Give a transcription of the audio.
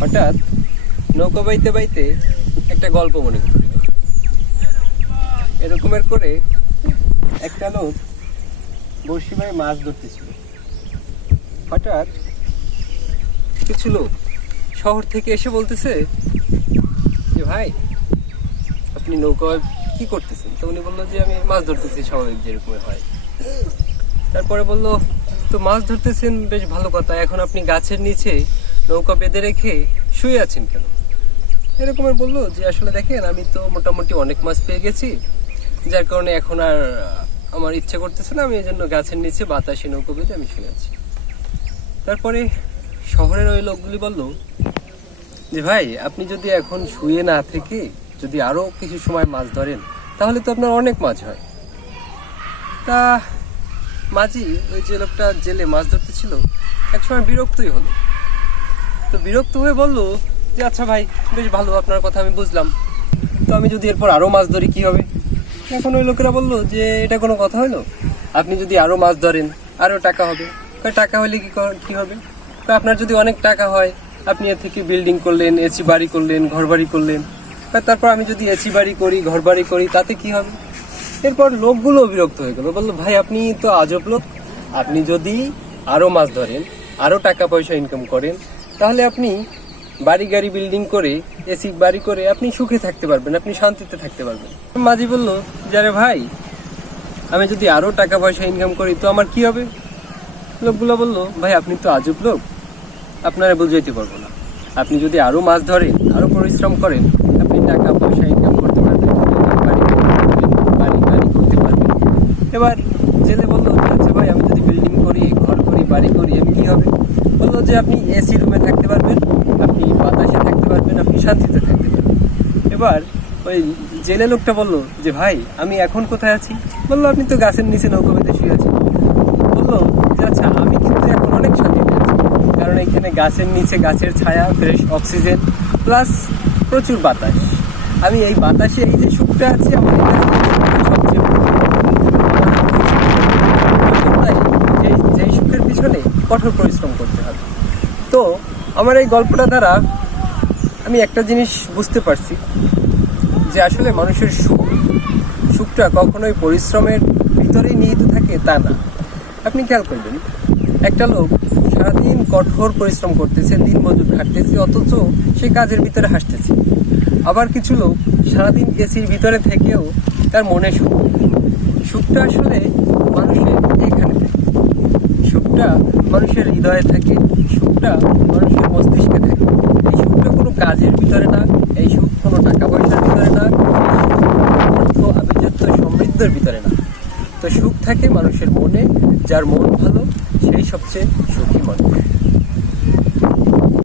হঠাৎ নৌকা বাইতে বাইতে একটা গল্প মনে পড়ল। এরকমের করে একটা লোক বড়শি ভাই মাছ ধরতেছিল। হঠাৎ কিছু লোক শহর থেকে এসে বলতেছে যে ভাই আপনি নৌকা কি করতেছেন? তো উনি বললো যে আমি মাছ ধরতেছি, স্বাভাবিক যেরকম হয়। তারপরে বললো তো মাছ ধরতেছেন, বেশ ভালো কথা, এখন আপনি গাছের নিচে নৌকা বেঁধে রেখে শুয়ে আছেন কেন? এরকমের বললো যে আসলে দেখেন আমি তো মোটামুটি অনেক মাছ পেয়ে গেছি, যার কারণে এখন আর আমার ইচ্ছে করতেছে না, আমি এই জন্য গাছের নিচে বাতাসে নৌকা বেঁধে আমি শুয়ে আছি। তারপরে শহরের ওই লোকগুলি বলল যে ভাই আপনি যদি এখন শুয়ে না থেকে যদি আরো কিছু সময় মাছ ধরেন তাহলে তো আপনার অনেক মাছ হয়। তা মাঝি ওই যে লোকটা জেলে মাছ ধরতে ছিল একসময় বিরক্তই হলো। তো বিরক্ত হয়ে বলল যে আচ্ছা ভাই বেশ ভালো, আপনার কথা আমি বুঝলাম, তো আমি যদি এরপর আরো মাছ ধরি কি হবে? এখন ওই লোকেরা বললো যে এটা কোনো কথা হলো, আপনি যদি আরো মাছ ধরেন আরো টাকা হবে। টাকা হলে কি হবে? আপনার যদি অনেক টাকা হয় আপনি এর থেকে বিল্ডিং করলেন, এসি বাড়ি করলেন, ঘর বাড়ি করলেন। তারপর আমি যদি এসি বাড়ি করি, ঘর বাড়ি করি, তাতে কি হবে? এরপর লোকগুলো বিরক্ত হয়ে গেল, বললো ভাই আপনি তো আজব লোক, আপনি যদি আরো মাছ ধরেন, আরো টাকা পয়সা ইনকাম করেন, তাহলে আপনি বাড়ি গাড়ি বিল্ডিং করে, এসি বাড়ি করে আপনি সুখে থাকতে পারবেন, আপনি শান্তিতে থাকতে পারবেন। মাঝি বলল যে আরে ভাই আমি যদি আরো টাকা পয়সা ইনকাম করি তো আমার কি হবে? লোকগুলো বললো ভাই আপনি তো আজব লোক, আপনারা বুঝাইতে পারবো না। আপনি যদি আরো মাছ ধরেন, আরো পরিশ্রম করেন, আপনি টাকা পয়সা ইনকাম করতে পারবেন, বাড়ি করতে পারবেন। এবার জেলে বললো আচ্ছা ভাই আমি যদি বিল্ডিং করি, ঘর করি, বাড়ি করি, আমি কি হবে? বললো যে আপনি এসি রুমে থাকতে পারবেন, আপনি বাতাসে থাকতে পারবেন, আপনি শান্তিতে থাকতে পারবেন। এবার ওই জেলে লোকটা বললো যে ভাই আমি এখন কোথায় আছি? বললো আপনি তো গাছের নিচে নৌকা বেঁধে শুয়ে আছেন। বললো যে আচ্ছা আমি কিন্তু এখন অনেক শান্তিতে আছি, কারণ এখানে গাছের নিচে গাছের ছায়া, ফ্রেশ অক্সিজেন প্লাস প্রচুর বাতাস। আমি এই বাতাসে এই যে সুখটা আছে আমার সবচেয়ে যেই সুখের পিছনে কঠোর পরিশ্রম করতে হবে। তো আমার এই গল্পটা দ্বারা আমি একটা জিনিস বুঝতে পারছি যে আসলে মানুষের সুখটা কখনোই পরিশ্রমের ভিতরেই নিহিত থাকে তা না। আপনি খেয়াল করবেন একটা লোক সারাদিন কঠোর পরিশ্রম করতেছে, দিন মজুর খাটতেছে, অথচ সে কাজের ভিতরে হাসতেছে। আবার কিছু লোক সারাদিন এসির ভিতরে থেকেও তার মনে সুখটা আসলে মানুষের এখানে থাকে, সুখটা মানুষের হৃদয়ে থাকে, সুখটা মানুষের মস্তিষ্কে থাকে। এই সুখটা কোনো কাজের ভিতরে না, এই সুখ কোনো টাকা পয়সার ভিতরে না, অর্থ আভিজাত্য সমৃদ্ধের ভিতরে না। তো সুখ থাকে মানুষের মনে, যার মন ভালো সেই সবচেয়ে সুখী মানুষ।